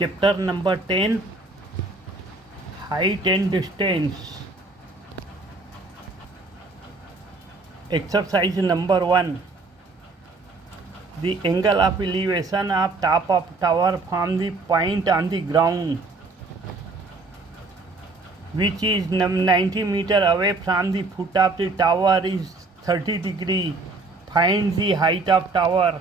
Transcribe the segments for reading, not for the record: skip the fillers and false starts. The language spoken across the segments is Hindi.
Chapter number 10, Height and Distance. Exercise number 1. The angle of elevation of top of tower from the point on the ground, which is 90 meter away from the foot of the tower, is 30 degree. Find the height of tower.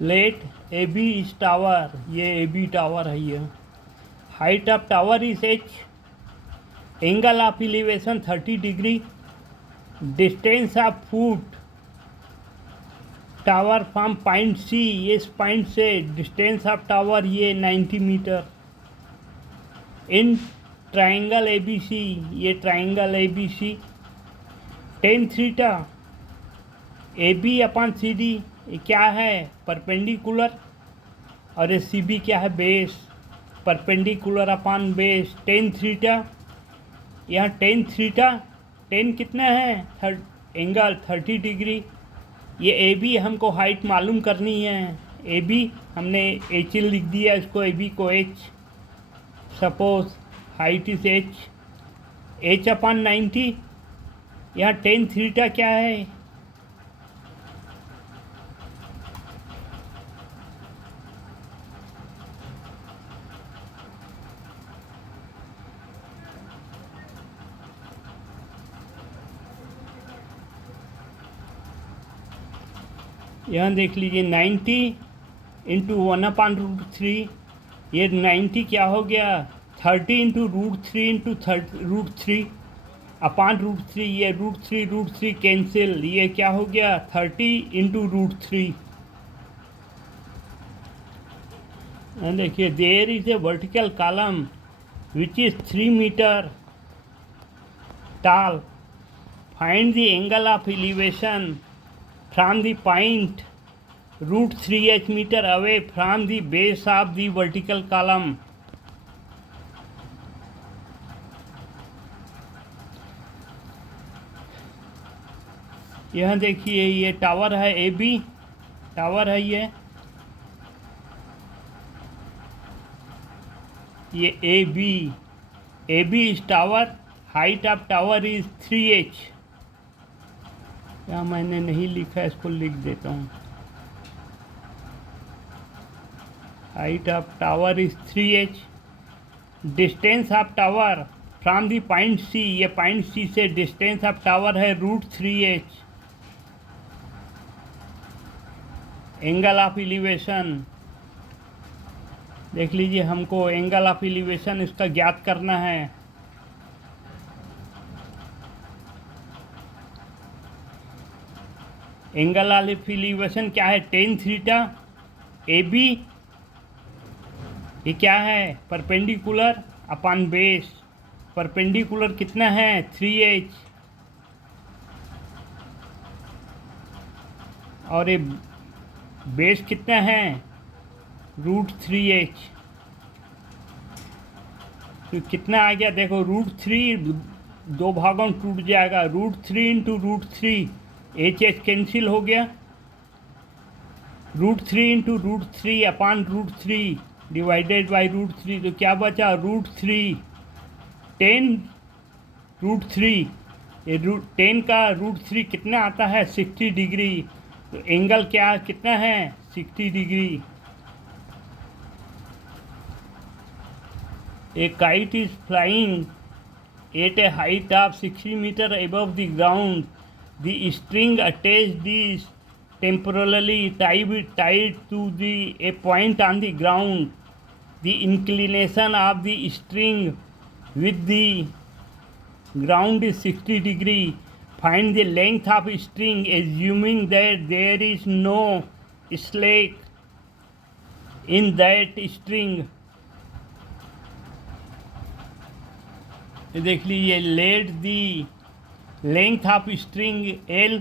Let AB is tower. ये AB tower है ये. Height of tower is H. Angle of elevation 30 degree. Distance of foot tower from point C. इस point से distance of tower ये 90 मीटर. In triangle ABC, ये triangle ABC. tan theta AB upon CD ये क्या है? परपेंडिकुलर. और ये CB क्या है? Base. Perpendicular upon base. tan theta, यहाँ tan थीटा, tan कितना है? Angle 30 degree. ये AB हमको हाइट मालूम करनी है. AB हमने H लिख दिया, इसको AB को H. Suppose height is H upon 90. यहाँ tan थीटा क्या है? यहाँ देख लीजिए 90 इंटू 1/√3. ये 90 क्या हो गया? 30 इंटू √3 इंटू √3 अपॉन √3. ये √3 कैंसिल. ये क्या हो गया? 30 इंटू √3. देखिए there is a vertical column which is 3 metre tall. Find the angle of elevation from the point √3h meter away from the base of the vertical column. यह देखिए ये टावर है AB. टावर है ये AB is tower. Height of tower is 3h. यहाँ मैंने नहीं लिखा, इसको लिख देता हूँ. Height of tower is 3h. Distance of tower from the point C. ये पॉइंट C से डिस्टेंस ऑफ टावर है √3h. एंगल ऑफ एलिवेशन देख लीजिए, हमको एंगल ऑफ एलिवेशन इसका ज्ञात करना है. एंगल ऑफ एलिवेशन क्या है? tan theta. AB ये क्या है? Perpendicular upon base. परपेंडिकुलर कितना है? 3h. और ये बेस कितना है? √3h. तो कितना आ गया? देखो √3 दो भागों में टूट जाएगा. √3 इंटू √3 एच कैंसिल हो गया. √3 इंटू √3 अपॉन √3 डिवाइडेड बाई √3. तो क्या बचा? √3 tan √3. ये 10 का √3 कितना आता है? 60 डिग्री. तो एंगल क्या कितना है? 60 degree. A kite is flying at a height of 60 meter above the ground. The string attached is temporarily tied to a point on the ground. The inclination of the string with the ground is 60 degree. Find the length of string assuming that there is no slack in that string. देख लीजिए, let the length of string L.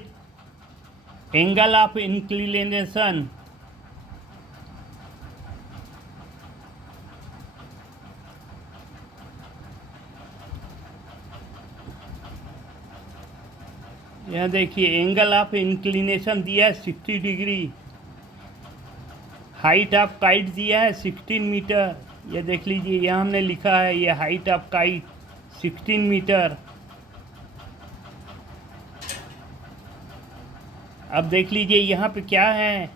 Angle of inclination यहाँ देखिए, एंगल ऑफ इंक्लिनेशन दिया है 60 डिग्री. हाइट ऑफ काइट दिया है 16 मीटर। ये देख लीजिए, यहाँ हमने लिखा है ये हाइट ऑफ काइट 16 मीटर। अब देख लीजिए यहाँ पे क्या है,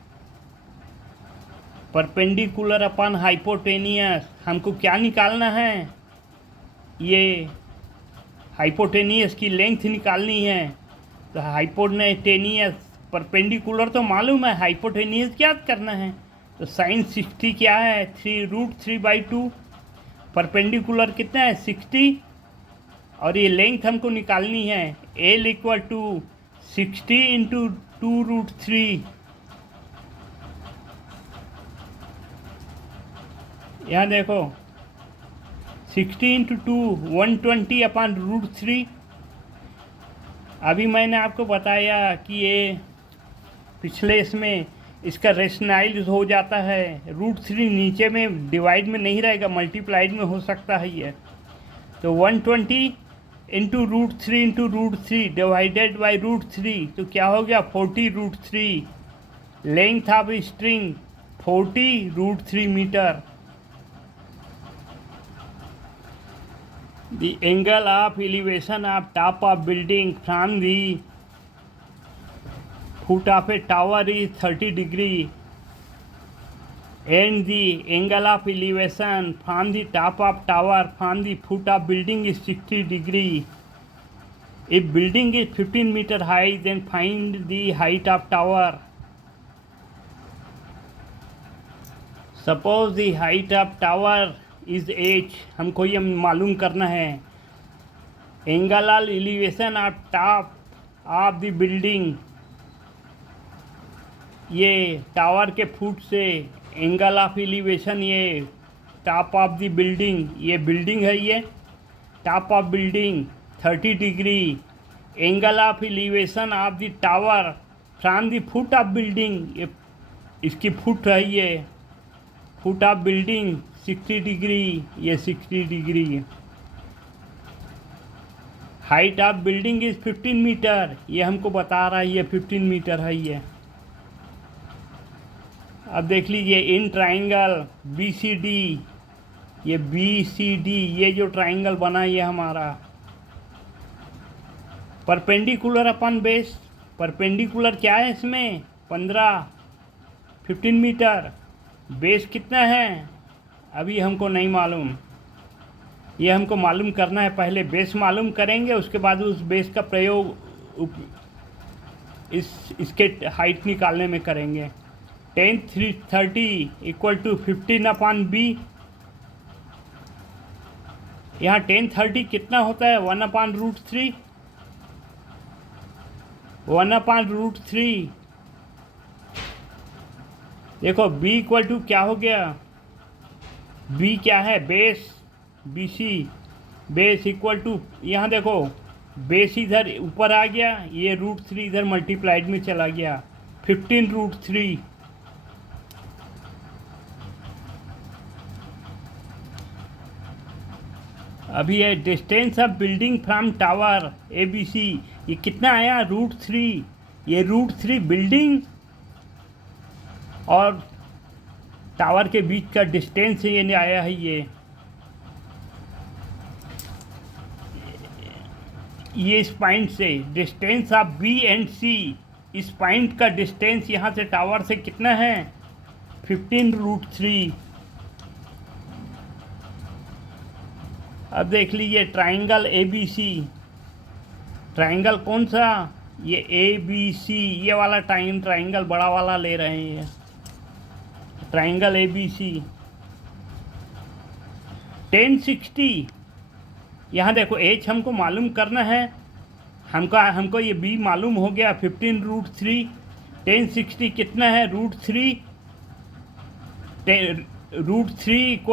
परपेंडिकुलर अपन हाइपोटेनियस। हमको क्या निकालना है, ये हाइपोटेनियस की लेंथ निकालनी है। तो हाइपोटेनियस परपेंडिकुलर तो मालूम है, हाइपोटेनियस याद करना है। तो साइन 60 क्या है, 3√3/2। परपेंडिकुलर कितना है 60, और ये लेंथ हमको निकालनी है L = 60 × 2√3। यहाँ देखो 60 × 2 120/√3। अभी मैंने आपको बताया कि ये पिछले इसमें इसका रेशनलाइज हो जाता है, √3 नीचे में डिवाइड में नहीं रहेगा, मल्टीप्लाइड में हो सकता है ये। तो 120 × √3 × √3 डिवाइडेड बाई √3, तो क्या हो गया 40√3। Length of string 40√3 metre. The angle of elevation of top of building from the foot of a tower is 30 degree, and the angle of elevation from the top of tower from the foot of building is 60 degree. If building is 15 meter high, then find the height of tower. Suppose the height of tower is h, हमको ये मालूम करना है। Angle of elevation of top of the building, ये टावर के फुट से एंगल ऑफ एलिवेशन, ये टॉप ऑफ द बिल्डिंग, ये बिल्डिंग है, ये top of building 30 degree. Angle of elevation of the tower from the foot of building, ये इसकी फुट है, ये फुट ऑफ बिल्डिंग 60 डिग्री, ये 60 degree. Height of building is 15 metre, ये हमको बता रहा है ये 15 मीटर है ये। अब देख लीजिए इन ट्राइंगल BCD, ये BCD, ये जो ट्राइंगल बना ये हमारा परपेंडिकुलर अपन बेस। परपेंडिकुलर क्या है इसमें 15 मीटर। बेस कितना है अभी हमको नहीं मालूम, ये हमको मालूम करना है। पहले बेस मालूम करेंगे, उसके बाद उस बेस का प्रयोग इसके हाइट निकालने में करेंगे। 10/30 = 15/b। यहाँ 10/30 कितना होता है 1/√3। 1/√3 देखो b = क्या हो गया, b क्या है बेस, BC बेस = यहाँ देखो बेस इधर ऊपर आ गया, ये √3 इधर मल्टीप्लाइड में चला गया 15√3। अभी ये distance of building from tower ABC, ये कितना आया √3। ये √3 बिल्डिंग और टावर के बीच का डिस्टेंस ये आया है। ये इस पॉइंट से distance of B and C, इस पॉइंट का डिस्टेंस यहाँ से टावर से कितना है 15√3। अब देख लीजिए ट्राइंगल ABC, ट्राइंगल कौन सा, ये ABC, ये वाला ट्राइंगल बड़ा वाला ले रहे हैं, ट्राइंगल ABC 1060। यहाँ देखो h हमको मालूम करना है, हमको ये b मालूम हो गया 15√3। 1060 कितना है √3, √3 =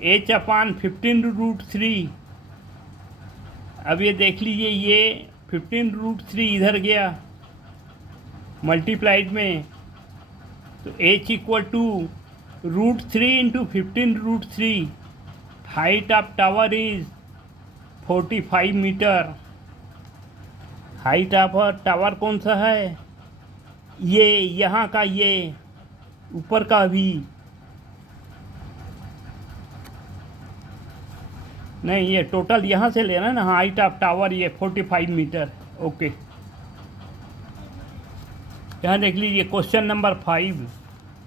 h/15√3। अब ये देख लीजिए ये 15√3 इधर गया मल्टीप्लाइड में, तो h = √3 × 15√3। Height of tower is 45 metre. Height of tower कौन सा है, ये यहाँ का, ये ऊपर का भी नहीं, ये टोटल यहाँ से लेना है ना। हाइट ऑफ टावर ये 45 मीटर। ओके, यहाँ देख लीजिए question number 5।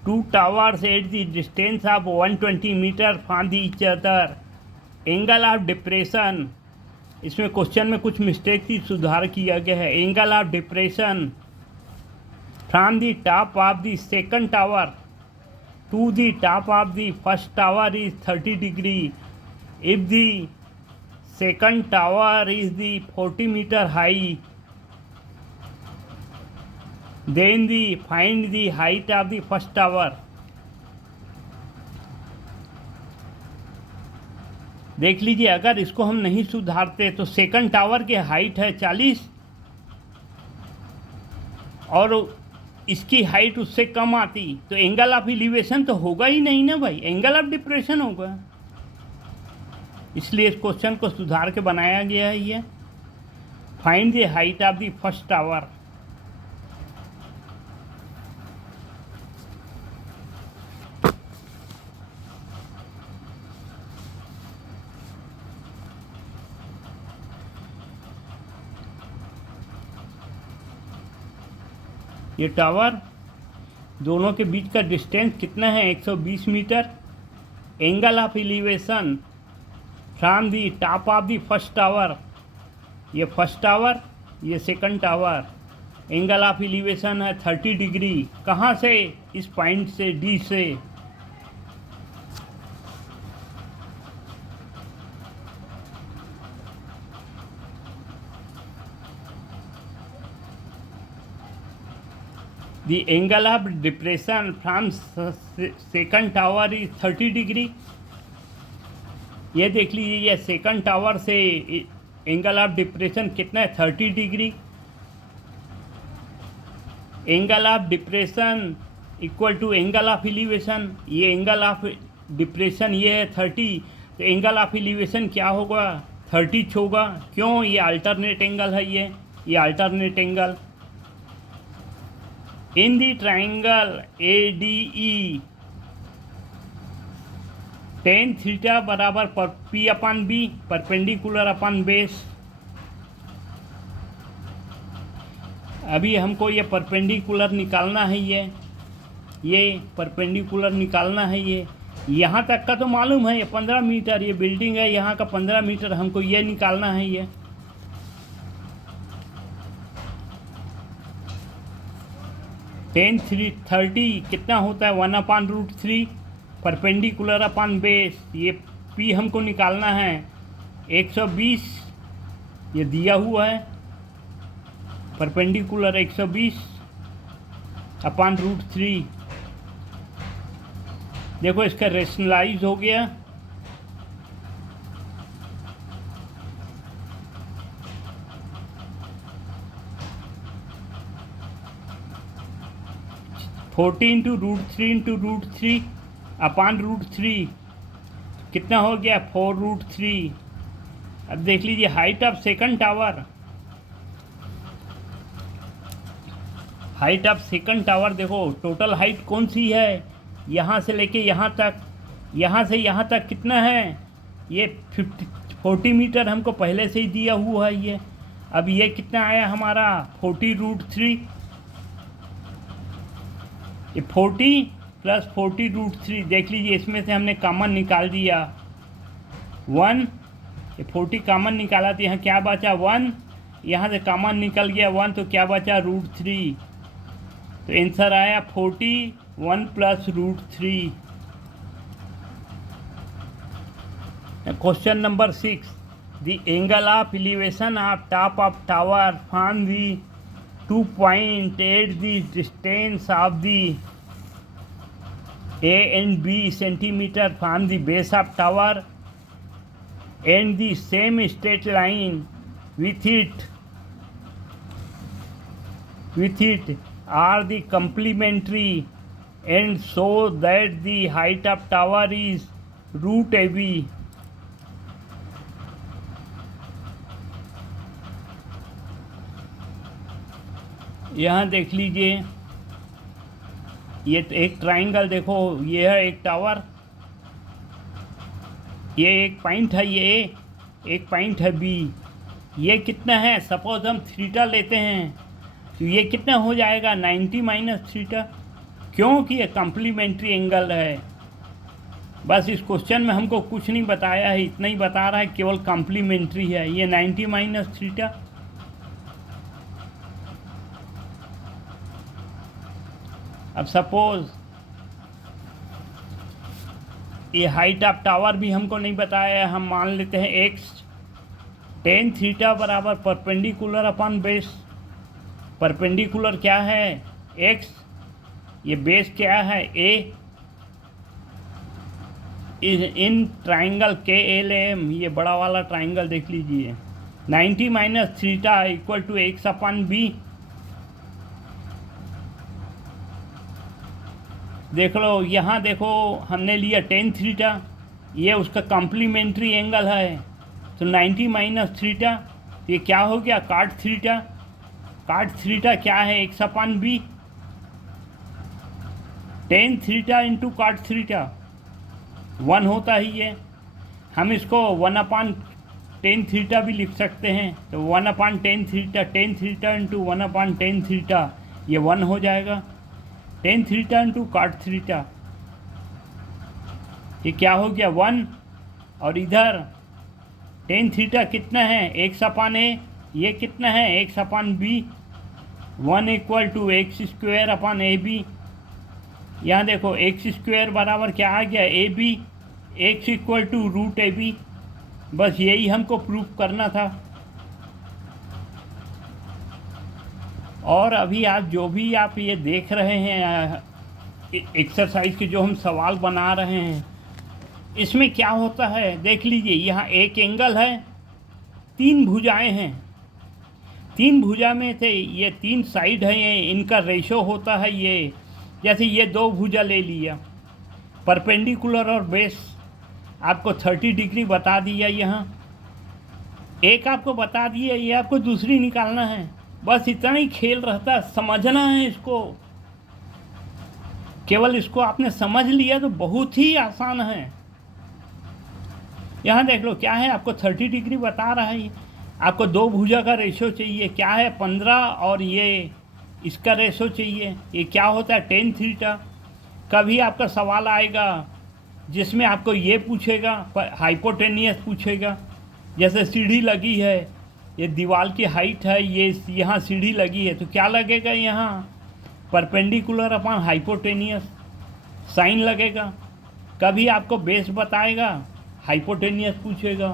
Two towers at the distance of 120 metre from the each other, angle of depression. इसमें क्वेश्चन में कुछ मिस्टेक थी, सुधार किया गया है। Angle of depression from the top of the second tower to the top of the first tower is 30 degree if the second tower is the 40 meter high, then find the height of the first tower। देख लीजिए, अगर इसको हम नहीं सुधारते तो सेकंड टावर की हाइट है 40 और इसकी हाइट उससे कम आती तो एंगल ऑफ एलिवेशन तो होगा ही नहीं ना भाई, एंगल ऑफ डिप्रेशन होगा। इसलिए इस क्वेश्चन को सुधार के बनाया गया है। ये find the height of the first tower. ये टावर दोनों के बीच का डिस्टेंस कितना है? 120 metre. Angle of elevation from the top of the first tower, ये फर्स्ट टावर, ये second tower, angle of elevation है 30 डिग्री। कहाँ से? इस पॉइंट से, डी से। The angle of depression from second tower is 30 degree. ये देख लीजिए, ये सेकंड टावर से एंगल ऑफ डिप्रेशन कितना है? 30 degree. Angle of depression equal to angle of elevation. ये एंगल ऑफ डिप्रेशन ये है 30, तो एंगल ऑफ एलिवेशन क्या होगा? 30 होगा। क्यों? ये अल्टरनेट एंगल है, ये alternate angle. In the triangle ADE ten theta बराबर P अपन B परपेंडिकुलर अपन बेस। अभी हमको ये परपेंडिकुलर निकालना है, ये परपेंडिकुलर निकालना है। ये यहाँ तक का तो मालूम है, ये 15 मीटर ये बिल्डिंग है, यहाँ का 15 मीटर हमको ये निकालना है। ये टेन 30 कितना होता है? 1/√3 परपेंडिकुलर अपन बेस। ये P हमको निकालना है 120, ये दिया हुआ है परपेंडिकुलर 120/√3। देखो इसका रेशनलाइज हो गया। √3 √3/√3 कितना हो गया? 4√3। अब देख लीजिए height of second tower, height of second tower देखो टोटल हाइट कौन सी है? यहाँ से लेके यहाँ तक, यहाँ से यहाँ तक कितना है? ये 40 मीटर हमको पहले से ही दिया हुआ है। ये अब ये कितना आया हमारा? 40√3। ये 40 + 40√3 देख लीजिए, इसमें से हमने कॉमन निकाल दिया 1। ये 40 कॉमन निकाला तो यहाँ क्या बचा? 1। यहाँ से कॉमन निकल गया 1, तो क्या बचा? √3। तो आंसर आया 41 + √3। Question number 6। The angle of elevation of top of tower from the 2 point eight the distance of the A and B centimeter from the base of tower and the same straight line with it are the complementary and so that the height of tower is √AB। यहाँ देख लीजिए ये एक ट्राइंगल देखो, ये है एक टावर, ये एक पॉइंट है, ये ए, एक पॉइंट है बी। ये कितना है, सपोज हम थीटा लेते हैं तो ये कितना हो जाएगा 90 माइनस थीटा, क्योंकि ये कम्प्लीमेंट्री एंगल है। बस इस क्वेश्चन में हमको कुछ नहीं बताया है, इतना ही बता रहा है, केवल कम्प्लीमेंट्री है। ये 90 माइनस थीटा। अब सपोज ये हाइट ऑफ टावर भी हमको नहीं बताया है, हम मान लेते हैं एक्स टेन थीटा बराबर परपेंडिकुलर अपॉन बेस। परपेंडिकुलर क्या है, एक्स, ये बेस क्या है, a, in triangle K L M, ये बड़ा वाला ट्राइंगल देख लीजिए। 90 minus theta equal to x upon b. देख लो, यहाँ देखो हमने लिया टेन थीटा, ये उसका कॉम्प्लीमेंट्री एंगल है, तो 90 माइनस थीटा, ये क्या हो गया, काट थीटा। काट थीटा क्या है, x upon b. Tan theta into cot theta 1 होता ही है। हम इसको 1 अपॉन टेन थीटा भी लिख सकते हैं, तो 1 upon ten theta into 1 upon tan theta, ये 1 हो जाएगा। Ten theta into cot theta, ये क्या हो गया 1, और इधर टेन थीटा कितना है, एक्स अपॉन ए, ये कितना है, x upon b. 1 equal to x square upon a b. यहाँ देखो एक्स स्क्वायर बराबर क्या आ गया, a b, x equal to root a b. बस यही हमको प्रूफ करना था। और अभी आप जो भी आप ये देख रहे हैं एक्सरसाइज के जो हम सवाल बना रहे हैं, इसमें क्या होता है देख लीजिए। यहाँ एक एंगल है, 3 भुजाएं हैं, 3 भुजा में से ये 3 साइड है, ये इनका रेशो होता है। ये जैसे ये 2 भुजा ले लिया, परपेंडिकुलर और बेस आपको 30 डिग्री बता दिया। यहाँ एक आपको बता दिया, ये आपको दूसरी निकालना है। बस इतना ही खेल रहता है, समझना है इसको। केवल इसको आपने समझ लिया तो बहुत ही आसान है। यहाँ देख लो क्या है, आपको 30 डिग्री बता रहा है। आपको 2 भुजा का रेशो चाहिए, क्या है 15, और ये इसका रेशो चाहिए, ये क्या होता है 10 थीटा। कभी आपका सवाल आएगा जिसमें आपको ये पूछेगा, हाइपोटेनियस पूछेगा। जैसे सीढ़ी लगी है, ये दीवार की हाइट है, ये यहाँ सीढ़ी लगी है, तो क्या लगेगा, यहाँ परपेंडिकुलर अपॉन हाइपोटेनियस साइन लगेगा। कभी आपको बेस बताएगा, हाइपोटेनियस पूछेगा,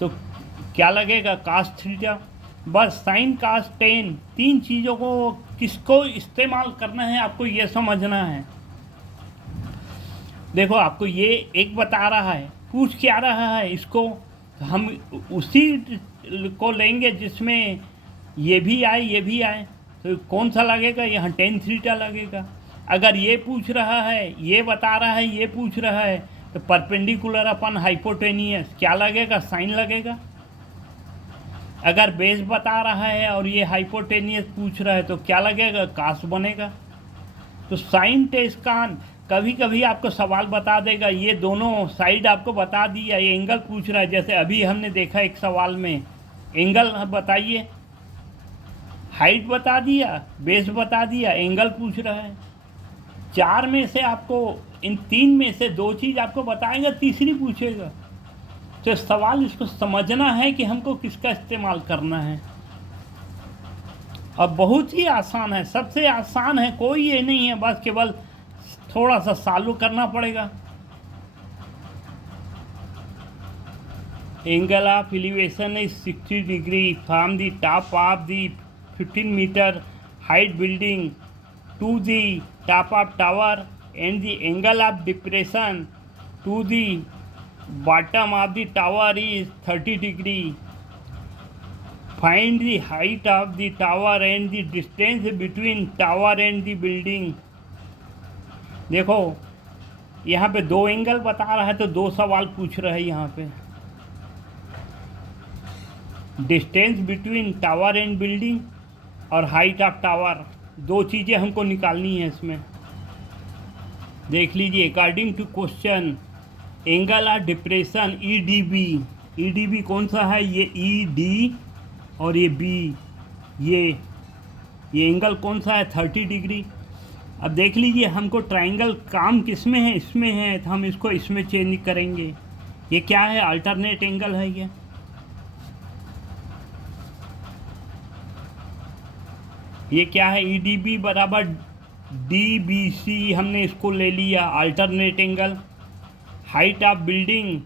तो क्या लगेगा, कास थीटा। बस साइन कास टेन, 3 चीज़ों को किसको इस्तेमाल करना है आपको ये समझना है। देखो आपको ये एक बता रहा है, पूछ क्या रहा है इसको, हम उसी को लेंगे जिसमें ये भी आए ये भी आए, तो कौन सा लगेगा, यहाँ 10 थीटा लगेगा। अगर ये पूछ रहा है, ये बता रहा है, ये पूछ रहा है, तो परपेंडिकुलर अपन हाइपोटेनियस क्या लगेगा, साइन लगेगा। अगर बेस बता रहा है और ये हाइपोटेनियस पूछ रहा है तो क्या लगेगा, कास बनेगा। तो साइन टेस्कान कभी कभी आपको सवाल बता देगा, ये दोनों साइड आपको बता दिया, ये एंगल पूछ रहा है। जैसे अभी हमने देखा एक सवाल में, एंगल बताइए, हाइट बता दिया, बेस बता दिया, एंगल पूछ रहा है। 4 में से आपको, इन 3 में से 2 चीज़ आपको बताएगा, तीसरी पूछेगा। तो सवाल इसको समझना है कि हमको किसका इस्तेमाल करना है। अब बहुत ही आसान है, सबसे आसान है, कोई ये नहीं है, बस केवल थोड़ा सा चालू करना पड़ेगा। Angle of elevation is 60 degree from the top of the 15 metre height building to the top of tower, and the angle of depression to the bottom of the tower is 30 degree. Find the height of the tower and the distance between tower and the building. देखो यहाँ पे 2 एंगल बता रहा है, तो 2 सवाल पूछ रहा है। यहाँ पे distance between tower and building और हाइट ऑफ टावर। दो चीज़ें हमको निकालनी है इसमें। देख लीजिए, according to question angle of depression E D B कौन सा है? ये ई डी और ये बी, ये एंगल कौन सा है? 30 डिग्री। अब देख लीजिए, हमको ट्राइंगल काम किस में है? इसमें है, तो हम इसको इसमें चेंज करेंगे। ये क्या है? अल्टरनेट एंगल है ये क्या है? ई डी बी बराबर डी बी सी, हमने इसको ले लिया alternate angle. Height of building,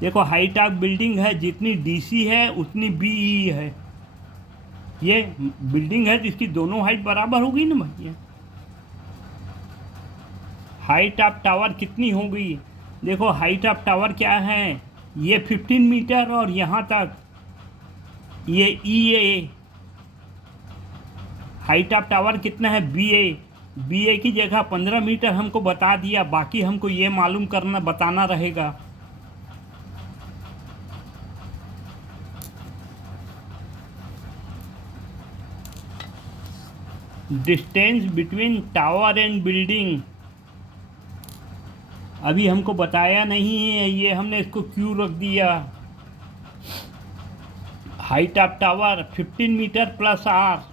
देखो हाइट ऑफ बिल्डिंग है, जितनी डी सी है उतनी बी ई है। ये बिल्डिंग है तो इसकी दोनों हाइट बराबर होगी ना भैया। हाइट ऑफ टावर कितनी होगी? देखो हाइट ऑफ टावर क्या है? ये 15 मीटर और यहाँ तक ये ई ए। हाइट ऑफ टावर कितना है? बी ए की जगह 15 मीटर हमको बता दिया, बाकी हमको ये मालूम करना बताना रहेगा। Distance between tower and building अभी हमको बताया नहीं है, ये हमने इसको क्यों रख दिया? Height of tower 15 metre plus r.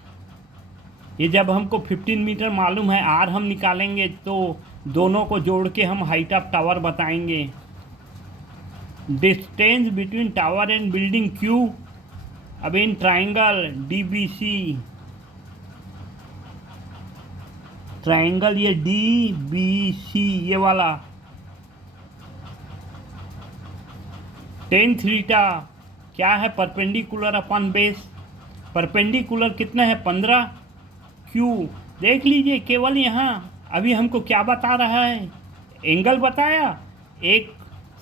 ये जब हमको 15 मीटर मालूम है, आर हम निकालेंगे तो दोनों को जोड़ के हम हाइट ऑफ टावर बताएंगे। Distance between tower and building Q. अब in triangle D B C, triangle ये डी बी सी ये वाला, टेन थीटा क्या है? Perpendicular upon base. परपेंडिकुलर कितना है? 15 क्यू। देख लीजिए, केवल यहाँ अभी हमको क्या बता रहा है? एंगल बताया, एक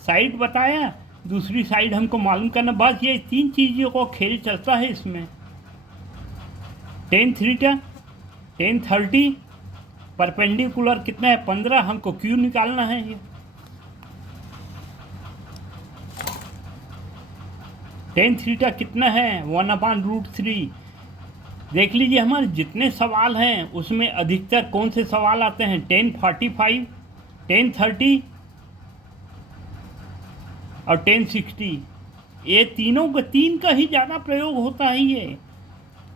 साइड बताया, दूसरी साइड हमको मालूम करना। बस ये 3 चीज़ों को खेल चलता है इसमें। टेन थीटा, टेन 30, परपेंडिकुलर कितना है? 15, हमको क्यू निकालना है। ये टेन थीटा कितना है? 1/√3। देख लीजिए, हमारे जितने सवाल हैं उसमें अधिकतर कौन से सवाल आते हैं? 1045, 1030 और 1060। ये तीनों का 3 का ही ज़्यादा प्रयोग होता है। ये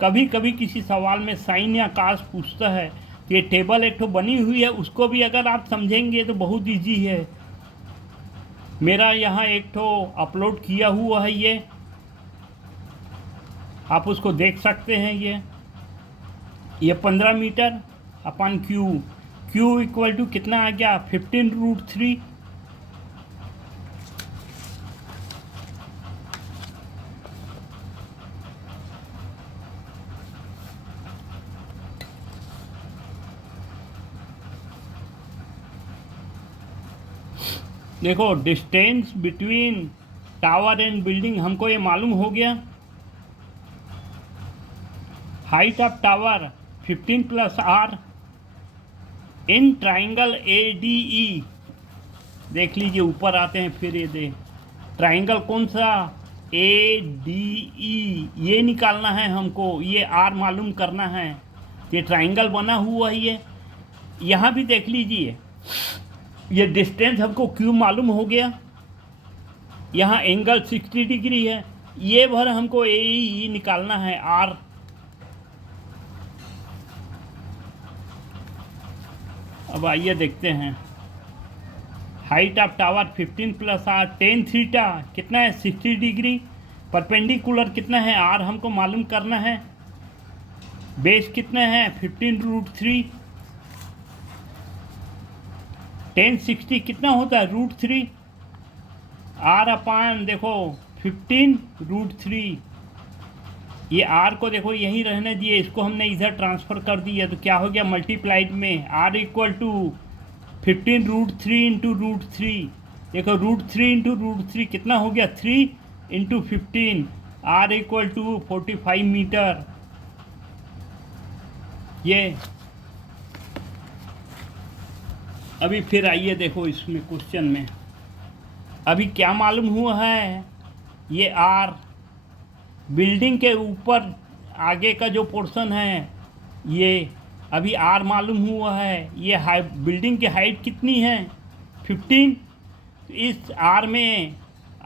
कभी कभी किसी सवाल में साइन या कास पूछता है, तो ये टेबल एक तो बनी हुई है, उसको भी अगर आप समझेंगे तो बहुत ईजी है। मेरा यहाँ एक तो अपलोड किया हुआ है, ये आप उसको देख सकते हैं। ये 15 metre upon q equal to कितना आ गया? 15√3। देखो, distance between tower and building हमको ये मालूम हो गया। Height of tower 15 plus r in triangle A D E. देख लीजिए, ऊपर आते हैं फिर ये दे ट्राइंगल कौन सा? ए डी ई, ये निकालना है हमको, ये आर मालूम करना है। ये ट्राइंगल बना हुआ है। ये यहाँ भी देख लीजिए, ये डिस्टेंस हमको क्यू मालूम हो गया। यहाँ एंगल 60 डिग्री है। ये भर हमको ए ई निकालना है, आर। अब आइए देखते हैं। Height of tower 15 plus r, tan theta कितना है? 60 डिग्री। परपेंडिकुलर कितना है? आर हमको मालूम करना है। बेस कितना है? 15√3। 1060 कितना होता है? √3। आर अपान देखो 15√3। ये आर को देखो यहीं रहने दिए, इसको हमने इधर ट्रांसफ़र कर दिया, तो क्या हो गया? मल्टीप्लाइड में आर इक्वल टू 15√3 इंटू √3। देखो √3 इंटू √3 कितना हो गया? 3 into 15। R equal to 45 metre. ये अभी फिर आइए देखो इसमें क्वेश्चन में अभी क्या मालूम हुआ है? ये आर बिल्डिंग के ऊपर आगे का जो पोर्शन है ये अभी आर मालूम हुआ है, ये बिल्डिंग की हाइट कितनी है 15। तो इस आर में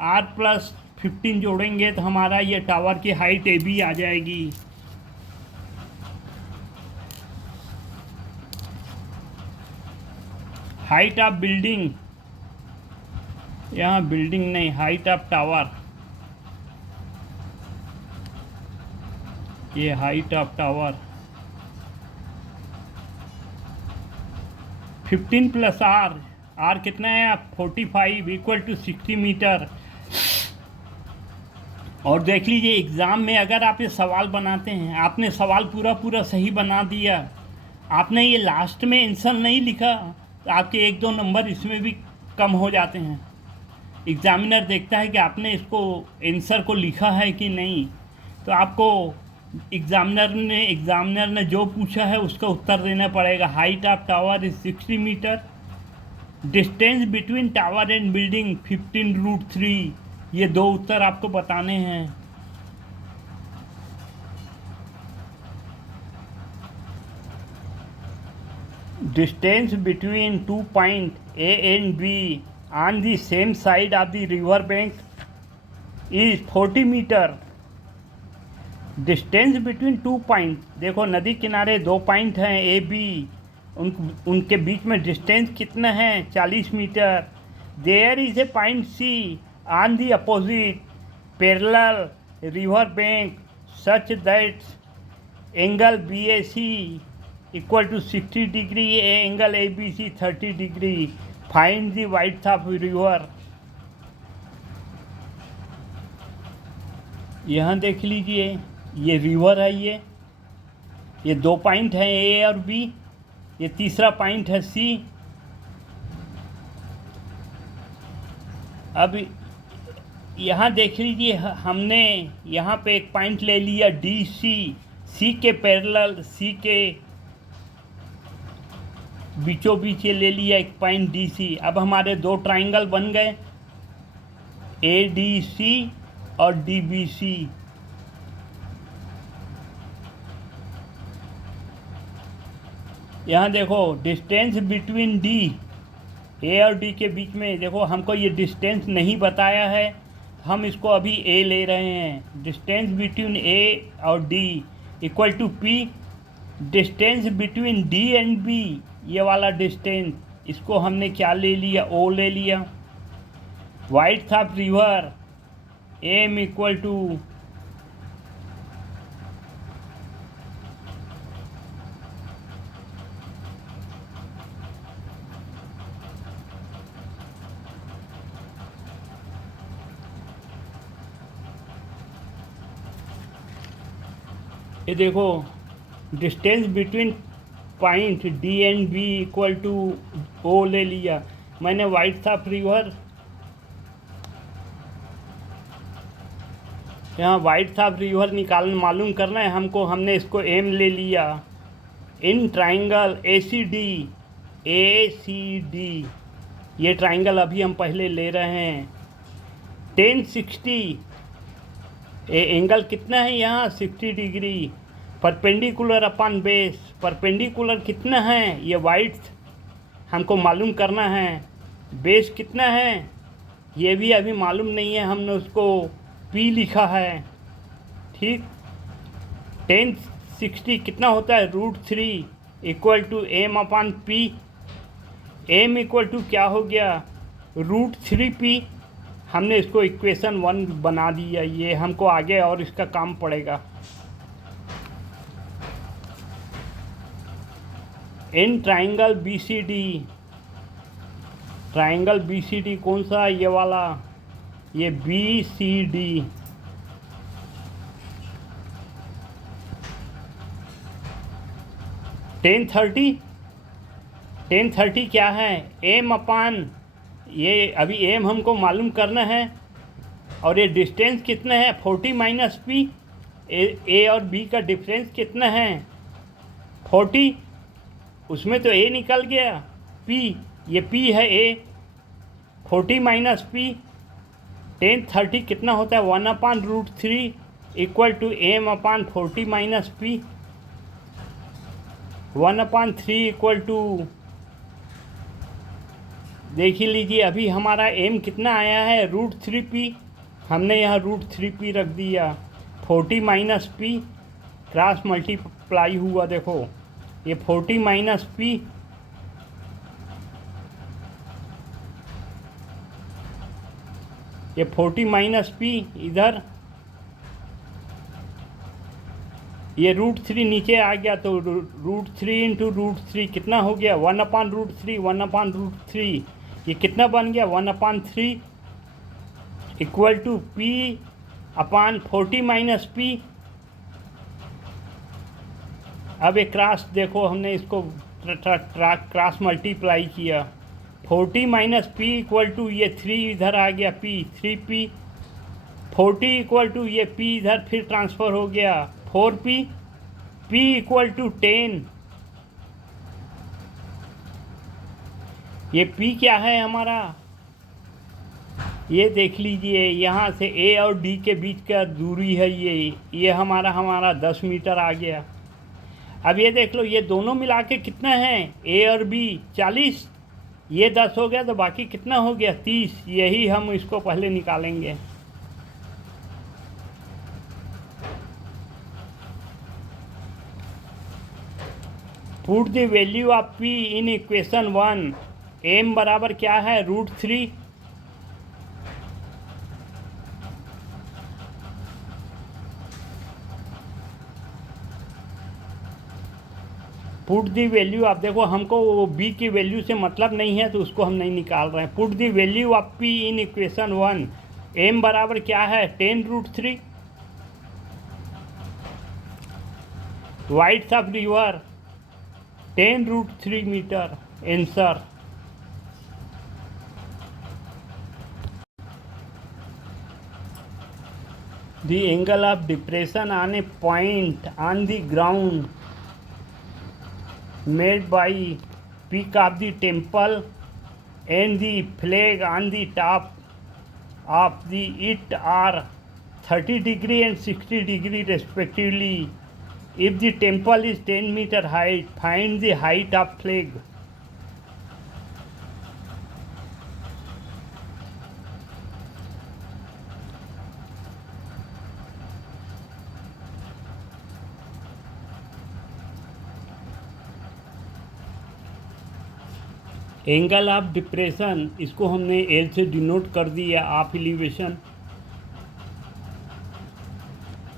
आर प्लस 15 जोड़ेंगे तो हमारा ये टावर की हाइट ए बी आ जाएगी। हाइट ऑफ बिल्डिंग, यहाँ बिल्डिंग नहीं, हाइट ऑफ टावर, ये height of tower 15 plus r, r कितना है 45 इक्वल टू 60 मीटर। और देख लीजिए एग्ज़ाम में अगर आप ये सवाल बनाते हैं, आपने सवाल पूरा पूरा सही बना दिया, आपने ये लास्ट में आंसर नहीं लिखा तो आपके 1-2 नंबर इसमें भी कम हो जाते हैं। एग्ज़ामिनर देखता है कि आपने इसको आंसर को लिखा है कि नहीं, तो आपको एग्ज़ामिनर ने जो पूछा है उसका उत्तर देना पड़ेगा। Height of tower is 60 metre, distance between tower and building 15√3। ये 2 उत्तर आपको बताने हैं। Distance between 2 point A and B on the same side of the river bank is 40 metre. Distance between 2 point, देखो नदी किनारे 2 पॉइंट हैं ए बी, उनके बीच में डिस्टेंस कितना है 40 metre. There is a point C on the opposite parallel river bank such that angle B A C equal to 60 degree, angle A B C 30 degree. Find the width of river. यहाँ देख लीजिए ये रिवर है, ये 2 पॉइंट हैं ए और बी, ये तीसरा पॉइंट है सी। अब यहाँ देख लीजिए हमने यहाँ पे एक पॉइंट ले लिया डी सी, सी के पैरेलल, सी के बीचों बीच ये ले लिया एक पॉइंट डी सी। अब हमारे 2 ट्राइंगल बन गए, ए डी सी और डी बी सी। यहाँ देखो डिस्टेंस बिटवीन डी, ए और डी के बीच में, देखो हमको ये डिस्टेंस नहीं बताया है, हम इसको अभी ए ले रहे हैं। डिस्टेंस बिटवीन ए और D equal to p. Distance between D and B, ये वाला डिस्टेंस, इसको हमने क्या ले लिया, ओ ले लिया। Width of river M equal to ये देखो distance between point D and B equal to ओ ले लिया मैंने। वाइड्थ ऑफ रिवर, यहाँ वाइड्थ ऑफ रिवर मालूम करना है हमको, हमने इसको एम ले लिया। In triangle A C D, ये ट्राइंगल अभी हम पहले ले रहे हैं। 1060 एंगल कितना है यहाँ 60 degree. Perpendicular upon base, perpendicular कितना है, ये वाइड्थ हमको मालूम करना है। बेस कितना है ये भी अभी मालूम नहीं है, हमने उसको पी लिखा है। ठीक, 1060 कितना होता है √3 equal to m upon p. M equal to क्या हो गया √3p। हमने इसको इक्वेशन 1 बना दिया, ये हमको आगे और इसका काम पड़ेगा। In triangle B C D, triangle B C D कौन सा, ये वाला, ये B C D. Tan thirty क्या है, एम अपान, ये अभी एम हमको मालूम करना है। और ये डिस्टेंस कितना है 40 माइनस पी। ए और बी का डिफरेंस कितना है 40, उसमें तो ए निकल गया, पी, ये पी है ए। 40 माइनस पी 1030 कितना होता है 1/√3 equal to m upon 40 minus p. 1/3 equal to, देख ही लीजिए अभी हमारा एम कितना आया है, √3p। हमने यहाँ √3p रख दिया। 40 माइनस पी क्रॉस मल्टीप्लाई हुआ, देखो ये 40 माइनस पी, ये 40 माइनस पी इधर, ये √3 नीचे आ गया, तो √3 इंटू √3 कितना हो गया, 1/√3, 1/√3, ये कितना बन गया 1/3 equal to p upon 40 minus p. अब एक क्रॉस देखो, हमने इसको क्रॉस मल्टीप्लाई किया, 40 माइनस पी इक्वल टू ये 3 इधर आ गया पी, 3p, 40 इक्वल टू ये p इधर फिर ट्रांसफ़र हो गया 4p, p इक्वल टू 10। ये p क्या है हमारा, ये देख लीजिए, यहाँ से a और d के बीच का दूरी है ये हमारा 10 मीटर आ गया। अब ये देख लो, ये दोनों मिला के कितना है, a और b 40, ये 10 हो गया, तो बाकी कितना हो गया 30। यही हम इसको पहले निकालेंगे। Put the value of p in equation 1। m बराबर क्या है, √3। पुट दी वैल्यू, आप देखो हमको वो b की वैल्यू से मतलब नहीं है, तो उसको हम नहीं निकाल रहे हैं। Put the value of p in equation 1। m बराबर क्या है, 10√3। Width of river 10√3 metre. Answer. The angle of depression on a point on the ground made by peak of the temple and the flag on the top of the it are 30 degree and 60 degree respectively. If the temple is 10 meter height, find the height of flag. Angle of depression, इसको हमने एल से डिनोट कर दिया, ऑफ एलिवेशन।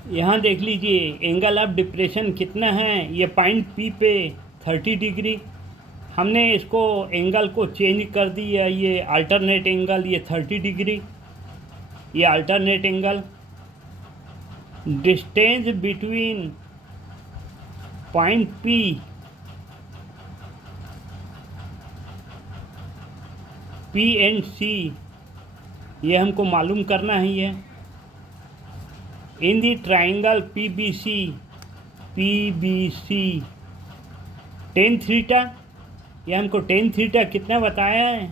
यहाँ देख लीजिए एंगल ऑफ डिप्रेशन कितना है, ये पॉइंट पी पे 30 डिग्री। हमने इसको एंगल को चेंज कर दिया, ये अल्टरनेट एंगल, ये 30 डिग्री, ये alternate angle. Distance between point P and C, ये हमको मालूम करना ही है। In the triangle PBC 10 theta, ये हमको 10 थीटा कितना बताया है,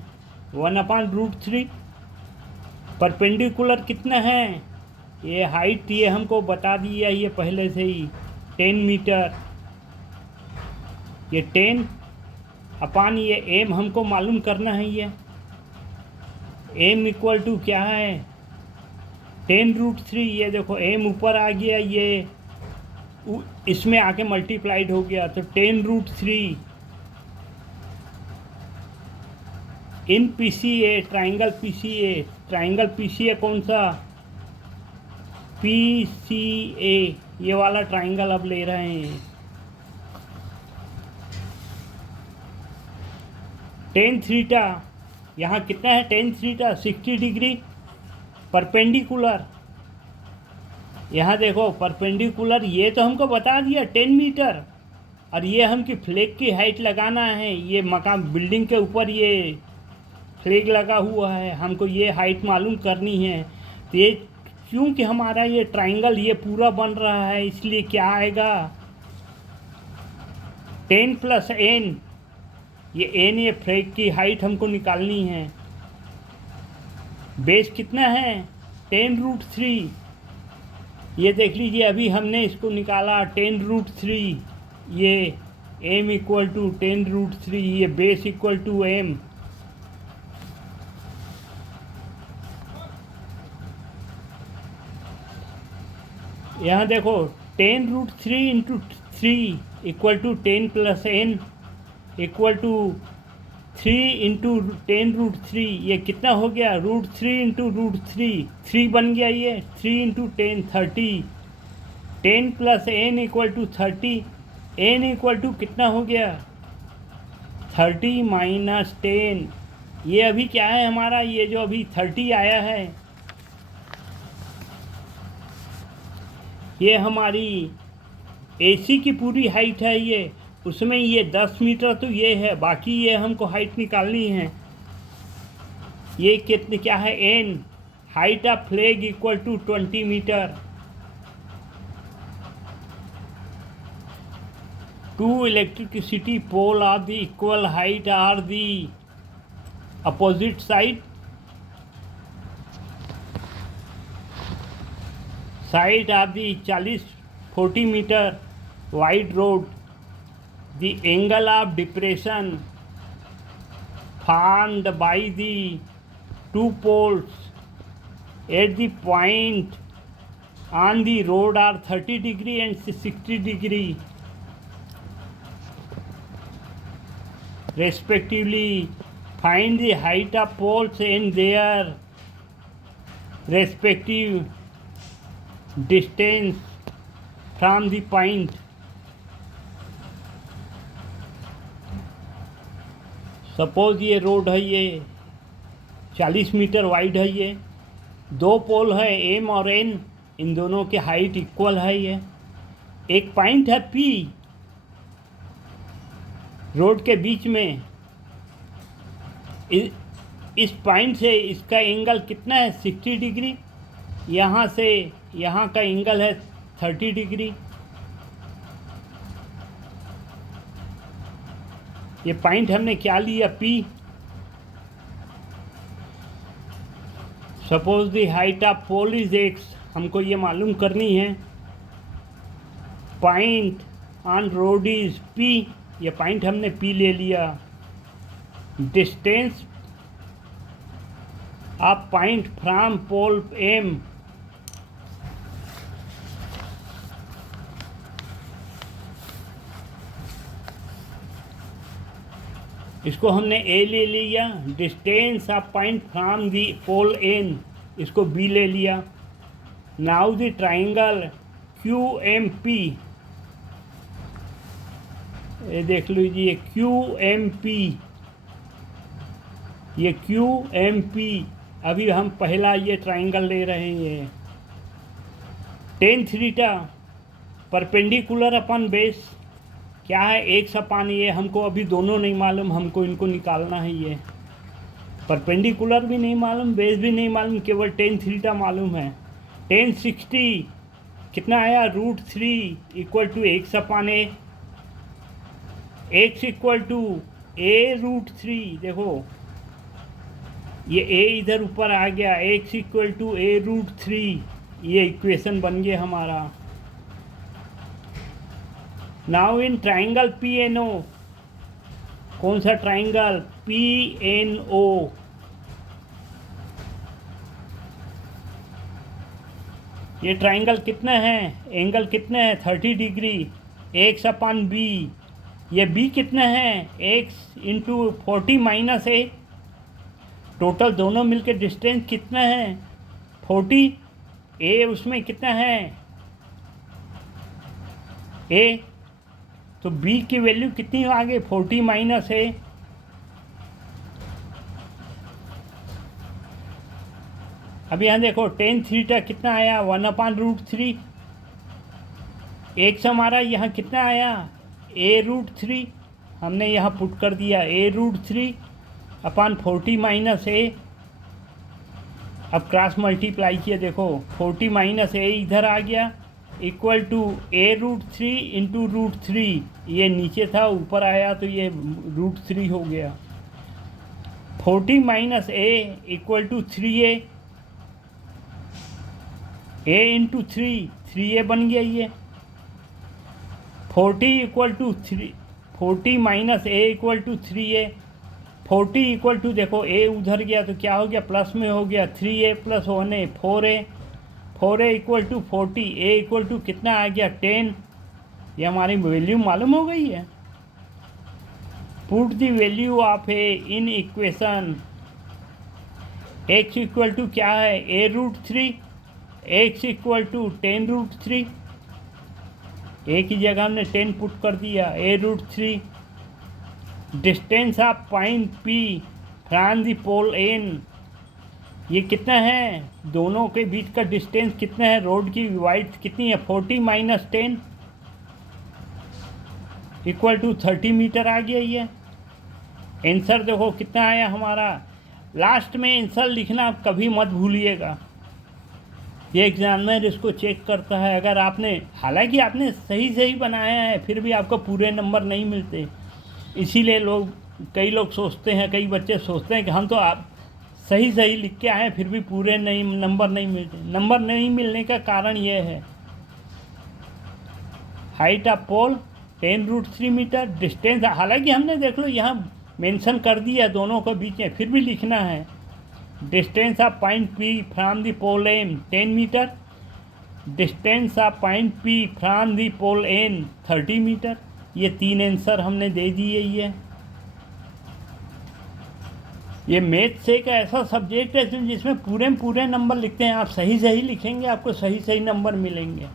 1/√3। परपेंडिकुलर कितना है, ये हाइट ये हमको बता दिया ये पहले से ही 10 मीटर, ये 10 अपान ये एम हमको मालूम करना है। ये एम इक्वल टू क्या है, 10√3। ये देखो एम ऊपर आ गया, ये इसमें आके मल्टीप्लाइड हो गया, तो 10√3 इन PCA, ट्राइंगल PCA कौन सा, PCA, ये वाला ट्राइंगल अब ले रहे हैं। 10 थीटा, यहाँ कितना है 10 थीटा, 60 डिग्री। परपेंडिकुलर, यहाँ देखो परपेंडिकुलर, ये तो हमको बता दिया 10 मीटर, और ये हमकी फ्लैग की हाइट लगाना है। ये मकान बिल्डिंग के ऊपर ये फ्लैग लगा हुआ है, हमको ये हाइट मालूम करनी है। तो ये क्योंकि हमारा ये ट्राइंगल ये पूरा बन रहा है, इसलिए क्या आएगा 10 + n, ये n, ये फ्लैग की हाइट हमको निकालनी है। बेस कितना है 10√3, ये देख लीजिए अभी हमने इसको निकाला 10√3, ये एम इक्वल टू 10√3, ये बेस इक्वल टू एम। यहाँ देखो 10√3 into 3 equal to 10 plus n equal to 3 into 10√3, ये कितना हो गया? √3 इंटू √3, 3 बन गया ये। 3 into 10 30, 10 plus n equal to 30, n equal to कितना हो गया? 30 माइनस 10। ये अभी क्या है हमारा? ये जो अभी 30 आया है, ये हमारी एसी की पूरी हाइट है ये। उसमें ये 10 मीटर तो ये है, बाकी ये हमको हाइट निकालनी है। ये कितने क्या है? N, height of flag equal to 20 metre. 2 electricity pole are the equal height are the opposite side. Side are the 40 metre wide road. The angle of depression formed by the two poles at the point on the road are 30 degree and 60 degree respectively. Find the height of poles and their respective distance from the point. Suppose ये रोड है, ये 40 मीटर वाइड है, ये 2 पोल है एम और एन, इन दोनों के हाइट इक्वल है। ये एक पॉइंट है पी रोड के बीच में। इस पॉइंट से इसका एंगल कितना है? 60 डिग्री। यहाँ से यहाँ का एंगल है 30 डिग्री। ये पॉइंट हमने क्या लिया? P। Suppose the height of pole is x, हमको ये मालूम करनी है। Point on road is P, ये पॉइंट हमने P ले लिया। Distance of point from pole M, इसको हमने A ले लिया। Distance of point from the pole N, इसको B ले लिया। नाउ द ट्राइंगल QMP, ये देख लीजिए QMP, ये QMP। अभी हम पहला ये ट्राइंगल ले रहे हैं। tan theta perpendicular upon base क्या है? एक अपान ये, हमको अभी दोनों नहीं मालूम, हमको इनको निकालना है। ये परपेंडिकुलर भी नहीं मालूम, बेस भी नहीं मालूम, केवल tan थीटा मालूम है। tan 60 कितना आया? √3 equal to x upon a, x equal to a√3। देखो ये a इधर ऊपर आ गया, x इक्वल टू a√3, ये इक्वेशन बन गया हमारा। नाउ इन ट्राइंगल PNO, कौन सा ट्राइंगल? PNO। ये ट्राइंगल कितना है? एंगल कितना है? 30 डिग्री। x अपान b, ये b कितना है? x into 40 minus a। Total दोनों मिलके डिस्टेंस कितना है? 40। a उसमें कितना है? a, तो b की वैल्यू कितनी आ गई? 40 माइनस a। अब यहाँ देखो tan थीटा कितना आया? 1/√3। x हमारा यहाँ कितना आया? a√3, हमने यहाँ पुट कर दिया a√3 अपान 40 माइनस a। अब क्रॉस मल्टीप्लाई किया, देखो 40 माइनस a इधर आ गया, इक्वल टू a√3 इंटू √3। ये नीचे था, ऊपर आया तो ये √3 हो गया। 40 minus a equal to 3a, a into 3 3a बन गया। ये 40 equal to 3, 40 minus a equal to 3a। 40 equal to, देखो a उधर गया तो क्या हो गया, प्लस में हो गया, 3a plus 1a 4a। 4a equal to 40, a equal to कितना आ गया 10। ये हमारी वैल्यू मालूम हो गई है। Put the value of a in equation. x equal to क्या है, a√3, x equal to 10√3। a की जगह हमने 10 पुट कर दिया, a√3। Distance of point P from the pole N, ये कितना है, दोनों के बीच का डिस्टेंस कितना है, रोड की वाइड कितनी है, 40 माइनस 10 इक्वल टू 30 मीटर आ गया। ये आंसर देखो कितना आया हमारा। लास्ट में आंसर लिखना आप कभी मत भूलिएगा, ये एग्जामिनर इसको चेक करता है। अगर आपने, हालांकि आपने सही बनाया है, फिर भी आपको पूरे नंबर नहीं मिलते। इसीलिए कई लोग सोचते हैं, कई बच्चे सोचते हैं कि हम तो आप सही लिख के आए, फिर भी पूरे नंबर नहीं मिलते। नंबर नहीं मिलने का कारण ये है, height of pole 10√3 metre, distance हालांकि हमने देख लो यहाँ मेंशन कर दिया दोनों के बीच में, फिर भी लिखना है। Distance of point P from the pole M 10 metre, distance of point P from the pole N 30 metre. ये 3 आंसर हमने दे दिए। ये मैथ्स एक ऐसा सब्जेक्ट है जिसमें पूरे नंबर लिखते हैं। आप सही लिखेंगे, आपको सही नंबर मिलेंगे,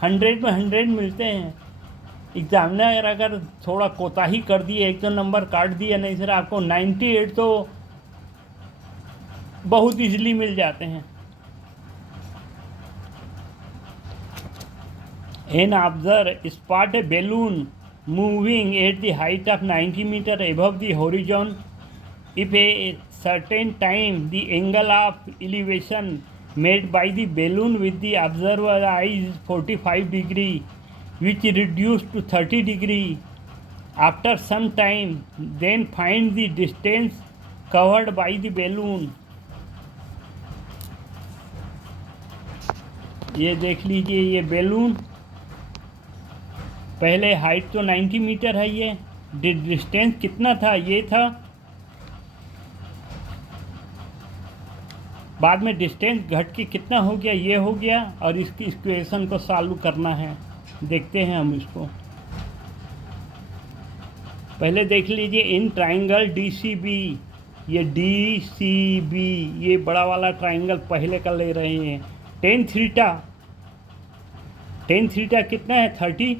100 में 100 मिलते हैं। एग्जामिनर अगर थोड़ा कोताही कर दिए, एक तो नंबर काट दिया, नहीं सर आपको 98 तो बहुत इजीली मिल जाते हैं। An observe spot a balloon moving at the height of 90 metre above the horizon. If a certain time the angle of elevation made by the balloon with the observer eye is 45 degree, which reduced to 30 degree after some time, then find the distance covered by the balloon. ये देख लीजिए, ये बैलून पहले हाइट तो 90 मीटर है, ये डिस्टेंस कितना था, ये था, बाद में डिस्टेंस घट के कितना हो गया, ये हो गया, और इसकी इक्वेशन को सॉल्व करना है। देखते हैं हम इसको। पहले देख लीजिए, इन ट्राइंगल DCB, ये DCB ये बड़ा वाला ट्राइंगल पहले का ले रहे हैं। टेन थीटा कितना है, 30।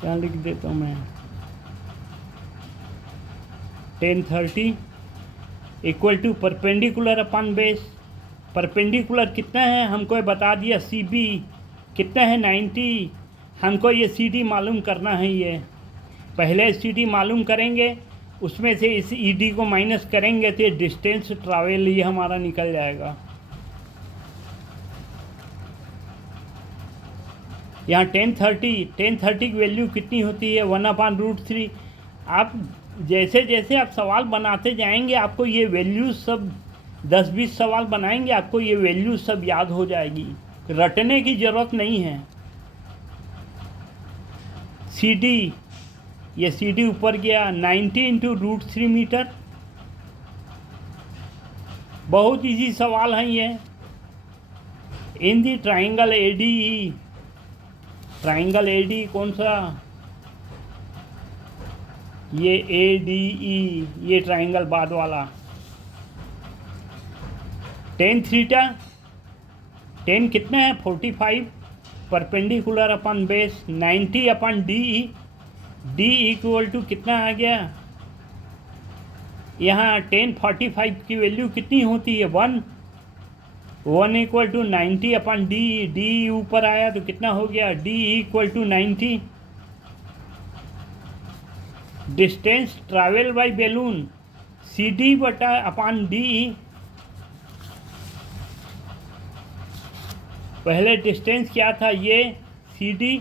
क्या लिख देता हूँ मैं, 1030 equal to perpendicular upon base. Perpendicular कितना है हमको बता दिया, CB कितना है 90, हमको ये CD मालूम करना है। ये पहले CD मालूम करेंगे, उसमें से इस ED को माइनस करेंगे तो डिस्टेंस ट्रैवल ये हमारा निकल जाएगा। यहाँ 1030 की वैल्यू कितनी होती है, 1/√3। आप जैसे आप सवाल बनाते जाएंगे, आपको ये वैल्यूज सब 10-20 सवाल बनाएंगे, आपको ये वैल्यूज सब याद हो जाएगी, रटने की ज़रूरत नहीं है। CD, ये CD ऊपर गया, 90 × √3 मीटर। बहुत इजी सवाल है ये। इन the triangle ADE, triangle ADE कौन सा, ये ADE, ये ट्राइंगल बाद वाला। टेन थीटा, 10 कितना है 45, perpendicular upon base 90 upon DE। D equal to कितना आ गया, यहाँ 1045 की वैल्यू कितनी होती है, 1 इक्वल टू 90 अपॉन DE ऊपर आया तो कितना हो गया, DE equal to 90। Distance travel by balloon CD बटा अपॉन DE। पहले डिस्टेंस क्या था, ये CD,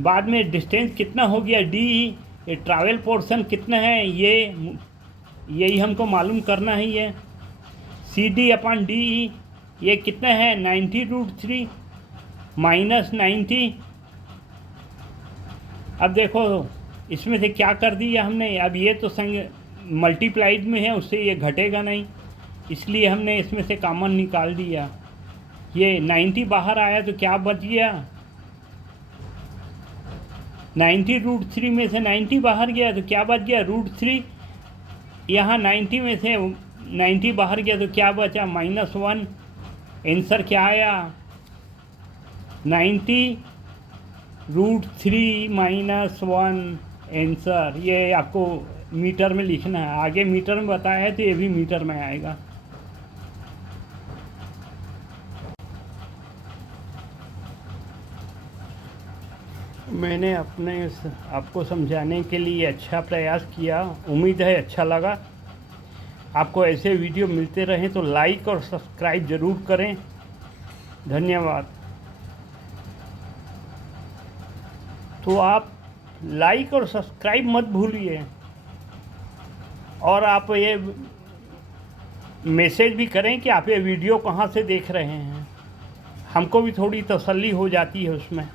बाद में डिस्टेंस कितना हो गया DE। ये ट्रैवल पोर्शन कितना है, यही हमको मालूम करना है। ये CD अपॉन DE ये कितना है, 90√3 माइनस 90 अब देखो इसमें से क्या कर दिया हमने, अब ये तो संग मल्टीप्लाइड में है, उससे ये घटेगा नहीं, इसलिए हमने इसमें से कॉमन निकाल दिया। ये 90 बाहर आया तो क्या बच गया, 90√3 में से 90 बाहर गया तो क्या बच गया √3। यहाँ 90 में से 90 बाहर गया तो क्या बचा -1। आंसर क्या आया 90√3 -1 आंसर। ये आपको मीटर में लिखना है, आगे मीटर में बताया है तो ये भी मीटर में आएगा। मैंने आपको समझाने के लिए अच्छा प्रयास किया, उम्मीद है अच्छा लगा। आपको ऐसे वीडियो मिलते रहें तो लाइक और सब्सक्राइब ज़रूर करें। धन्यवाद। तो आप लाइक और सब्सक्राइब मत भूलिए, और आप ये मैसेज भी करें कि आप ये वीडियो कहाँ से देख रहे हैं, हमको भी थोड़ी तसल्ली हो जाती है उसमें।